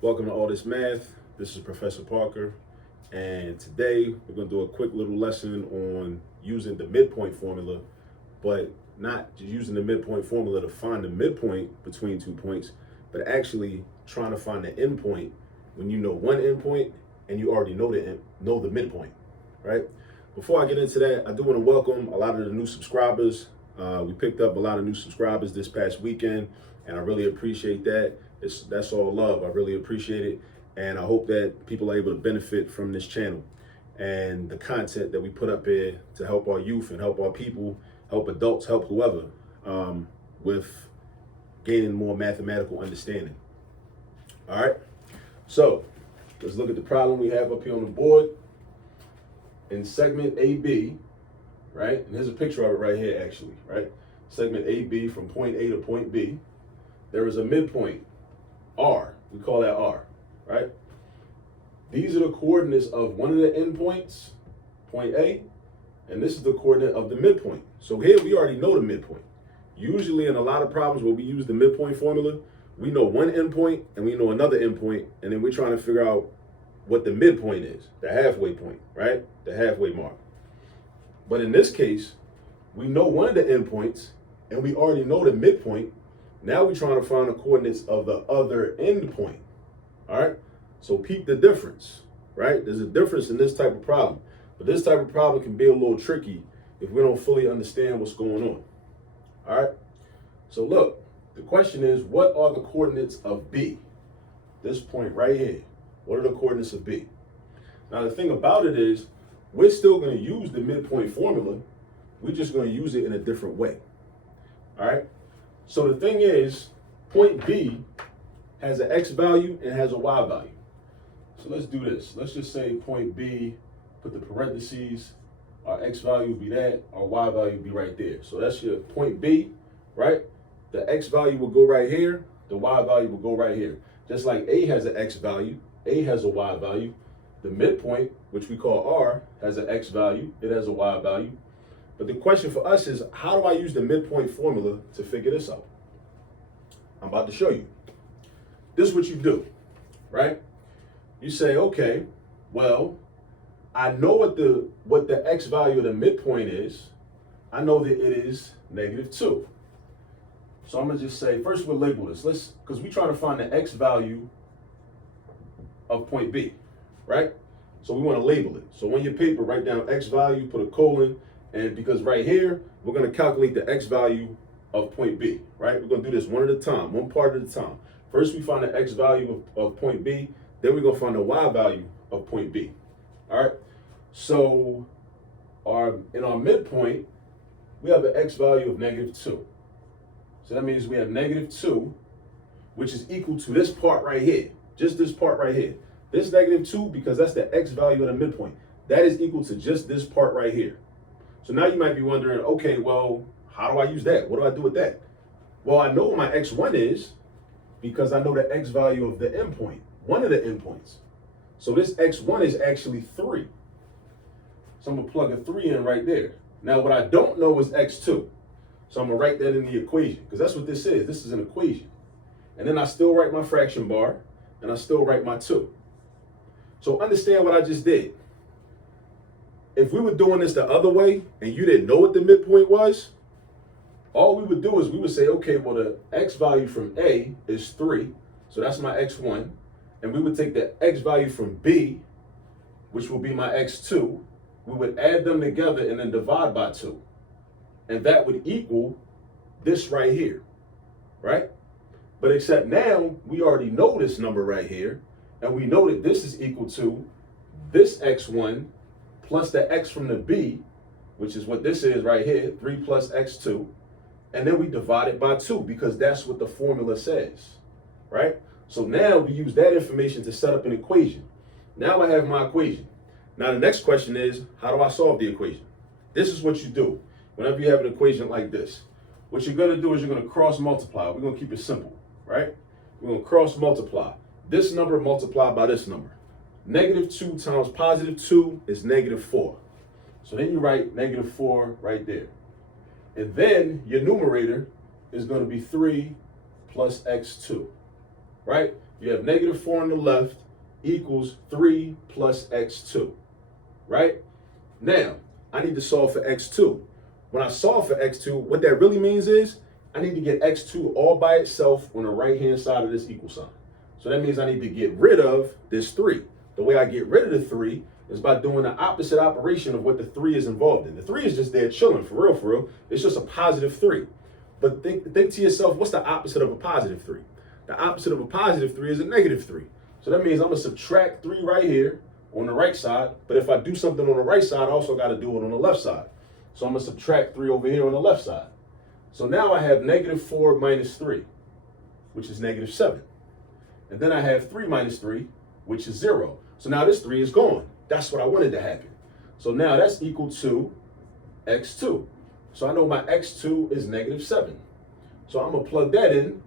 Welcome to All This Math. This is Professor Parker, and today we're going to do a quick little lesson on using the midpoint formula, but not just using the midpoint formula to find the midpoint between 2 points, but actually trying to find the endpoint when you know one endpoint and you already know the midpoint, right? Before I get into that, I do want to welcome a lot of the new subscribers. We picked up a lot of new subscribers this past weekend, and I really appreciate that. That's all love. I really appreciate it, and I hope that people are able to benefit from this channel and the content that we put up here to help our youth and help our people, help adults, help whoever with gaining more mathematical understanding. All right, so let's look at the problem we have up here on the board. In segment AB, right? And here's a picture of it right here, actually, right? Segment AB from point A to point B. There is a midpoint, R. We call that R, right? These are the coordinates of one of the endpoints, point A, and this is the coordinate of the midpoint. So here we already know the midpoint. Usually in a lot of problems where we use the midpoint formula, we know one endpoint and we know another endpoint, and then we're trying to figure out what the midpoint is, the halfway point, right? The halfway mark. But in this case, we know one of the endpoints and we already know the midpoint. Now we're trying to find the coordinates of the other endpoint. All right? So peep the difference, right? There's a difference in this type of problem. But this type of problem can be a little tricky if we don't fully understand what's going on. All right? So look, the question is, what are the coordinates of B? This point right here. What are the coordinates of B? Now the thing about it is, we're still going to use the midpoint formula. We're just going to use it in a different way. All right? So the thing is, point B has an X value and has a Y value. So let's do this. Let's just say point B, put the parentheses, our X value would be that, our Y value would be right there. So that's your point B, right? The X value will go right here. The Y value will go right here. Just like A has an X value, A has a Y value. The midpoint, which we call R, has an X value. It has a Y value. But the question for us is, how do I use the midpoint formula to figure this out? I'm about to show you. This is what you do, right? You say, okay, well, I know what the X value of the midpoint is. I know that it is -2. So I'm gonna just say, first we'll label this. Because we're trying to find the X value of point B, right? So we want to label it. So on your paper, write down X value, put a colon, and because right here, we're going to calculate the X value of point B, right? We're going to do this one at a time, one part at a time. First, we find the X value of point B, then we're going to find the Y value of point B, all right? So in our midpoint, we have an X value of -2. So that means we have -2, which is equal to this part right here, just this part right here. This -2, because that's the X value of the midpoint. That is equal to just this part right here. So now you might be wondering, okay, well, how do I use that? What do I do with that? Well, I know what my X1 is because I know the X value of the endpoint, one of the endpoints. So this X1 is actually 3. So I'm gonna plug a 3 in right there. Now what I don't know is X2. So I'm gonna write that in the equation because that's what this is. This is an equation. And then I still write my fraction bar and I still write my 2. So understand what I just did. If we were doing this the other way and you didn't know what the midpoint was, all we would do is we would say, okay, well, the X value from A is 3. So that's my X1. And we would take the X value from B, which will be my X2. We would add them together and then divide by 2. And that would equal this right here, right? But except now we already know this number right here. And we know that this is equal to this X1 plus the X from the B, which is what this is right here, 3 plus X2. And then we divide it by 2 because that's what the formula says, right? So now we use that information to set up an equation. Now I have my equation. Now the next question is, how do I solve the equation? This is what you do whenever you have an equation like this. What you're gonna do is you're gonna cross multiply. We're gonna keep it simple, right? We're gonna cross multiply. This number multiplied by this number. -2 times +2 is -4. So then you write -4 right there. And then your numerator is going to be 3 plus x2. right? You have negative 4 on the left equals 3 plus x2, right? Now, I need to solve for x2. When I solve for x2, what that really means is I need to get x2 all by itself on the right-hand side of this equal sign. So that means I need to get rid of this 3. The way I get rid of the 3 is by doing the opposite operation of what the 3 is involved in. The 3 is just there chilling, for real, for real. It's just a positive 3. But think to yourself, what's the opposite of a positive 3? The opposite of a positive 3 is a negative 3. So that means I'm going to subtract 3 right here on the right side. But if I do something on the right side, I also got to do it on the left side. So I'm going to subtract 3 over here on the left side. So now I have negative 4 minus 3, which is negative 7. And then I have 3 minus 3, which is 0. So now this 3 is gone. That's what I wanted to happen. So now that's equal to x2. So I know my x2 is negative 7. So I'm going to plug that in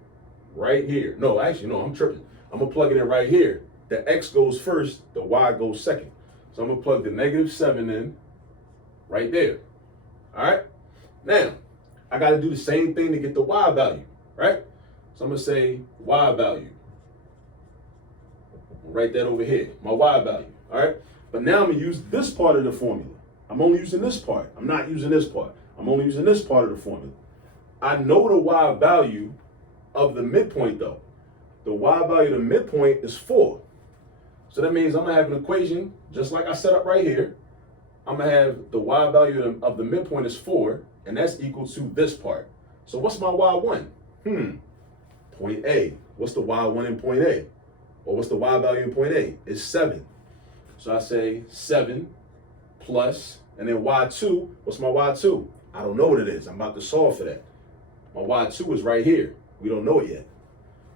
right here. No, actually, no, I'm tripping. I'm going to plug it in right here. The x goes first, the y goes second. So I'm going to plug the negative 7 in right there. All right? Now, I got to do the same thing to get the y value, right? So I'm going to say y value. Write that over here, my y value, all right? But now I'm going to use this part of the formula. I'm only using this part. I'm not using this part. I'm only using this part of the formula. I know the y value of the midpoint, though. The y value of the midpoint is 4. So that means I'm going to have an equation, just like I set up right here. I'm going to have the y value of the midpoint is 4, and that's equal to this part. So what's my y1? Point A. What's the y1 in point A? Or what's the y value in point A? It's 7. So I say 7 plus, and then y2, what's my y2? I don't know what it is. I'm about to solve for that. My y2 is right here. We don't know it yet.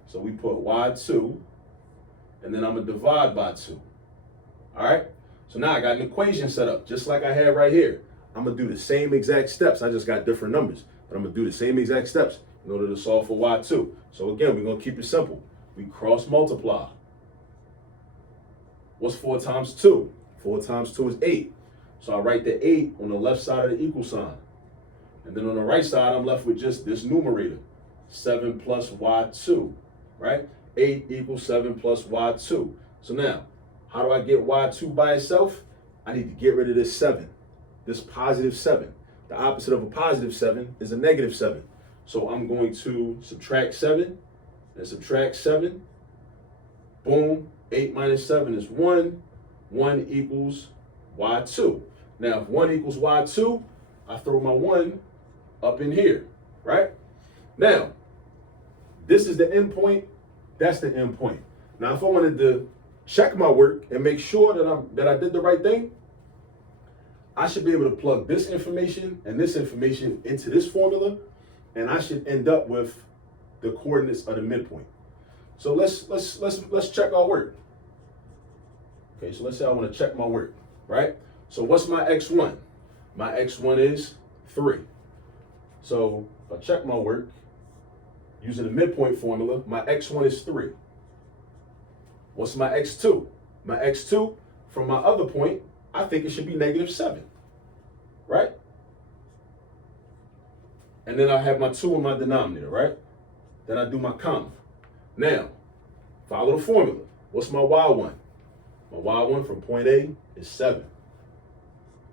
So we put y2, and then I'm going to divide by 2. All right? So now I got an equation set up, just like I had right here. I'm going to do the same exact steps. I just got different numbers. But I'm going to do the same exact steps in order to solve for y2. So again, we're going to keep it simple. We cross multiply. What's 4 times 2? 4 times 2 is 8. So I write the 8 on the left side of the equal sign. And then on the right side, I'm left with just this numerator. 7 plus y2, right? 8 equals 7 plus y2. So now, how do I get y2 by itself? I need to get rid of this 7, this positive 7. The opposite of a positive 7 is a negative 7. So I'm going to subtract 7 and subtract 7. Boom. 8 minus 7 is 1. 1 equals y2. Now, if 1 equals y2, I throw my 1 up in here, right? Now, this is the endpoint. That's the endpoint. Now, if I wanted to check my work and make sure that I did the right thing, I should be able to plug this information and this information into this formula, and I should end up with the coordinates of the midpoint. So let's check our work. Okay, so let's say I want to check my work, right? So what's my x1? My x1 is 3. So if I check my work using the midpoint formula, my x1 is 3. What's my x2? My x2 from my other point, I think it should be negative 7, right? And then I have my 2 in my denominator, right? Then I do my comma. Now, follow the formula. What's my y1? My y1 from point A is 7.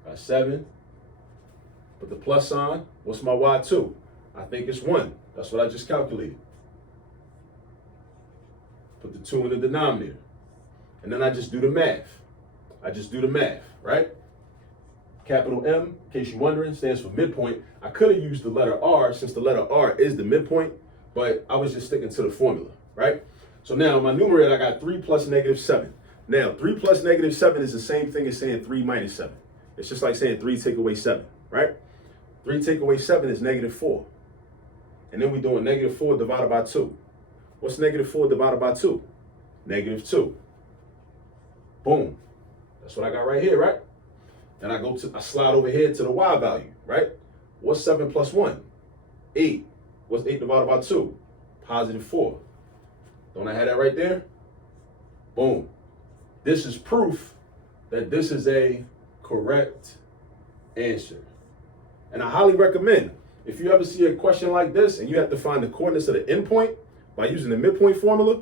Got 7. Put the plus sign. What's my y2? I think it's 1. That's what I just calculated. Put the 2 in the denominator. And then I just do the math. Right? Capital M, in case you're wondering, stands for midpoint. I could have used the letter R since the letter R is the midpoint, but I was just sticking to the formula, right? So now my numerator, I got 3 plus negative 7. Now, 3 plus negative 7 is the same thing as saying 3 minus 7. It's just like saying 3 take away 7, right? 3 take away 7 is negative 4. And then we're doing negative 4 divided by 2. What's negative 4 divided by 2? Negative 2. Boom. That's what I got right here, right? Then I slide over here to the y value, right? What's 7 plus 1? 8. What's 8 divided by 2? Positive 4. Don't I have that right there? Boom. This is proof that this is a correct answer. And I highly recommend, if you ever see a question like this and you have to find the coordinates of the endpoint by using the midpoint formula,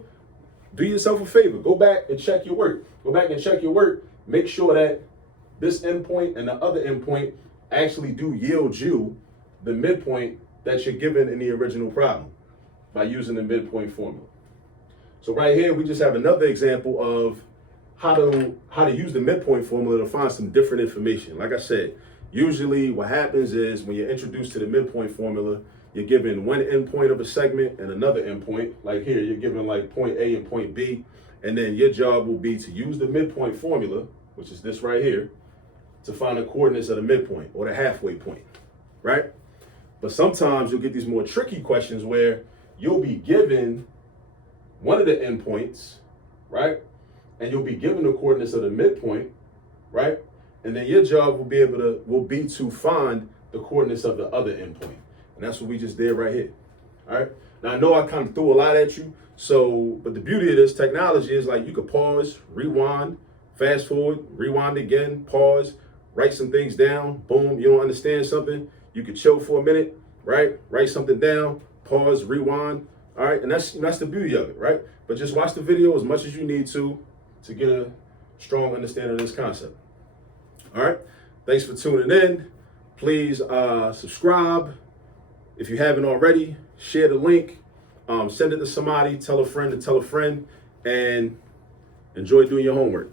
do yourself a favor. Go back and check your work. Go back and check your work. Make sure that this endpoint and the other endpoint actually do yield you the midpoint that you're given in the original problem by using the midpoint formula. So right here, we just have another example of how to use the midpoint formula to find some different information. Like I said, usually what happens is when you're introduced to the midpoint formula, you're given one endpoint of a segment and another endpoint. Like here, you're given like point A and point B, and then your job will be to use the midpoint formula, which is this right here, to find the coordinates of the midpoint or the halfway point, right? But sometimes you'll get these more tricky questions where you'll be given one of the endpoints, right? And you'll be given the coordinates of the midpoint, right? And then your job will be to find the coordinates of the other endpoint. And that's what we just did right here. All right. Now I know I kind of threw a lot at you. But the beauty of this technology is like you could pause, rewind, fast forward, rewind again, pause, write some things down. Boom, you don't understand something, you could chill for a minute, right? Write something down, pause, rewind. All right, and that's the beauty of it, right? But just watch the video as much as you need to get a strong understanding of this concept. All right, thanks for tuning in. Please subscribe if you haven't already. Share the link, send it to somebody, tell a friend to tell a friend, and enjoy doing your homework.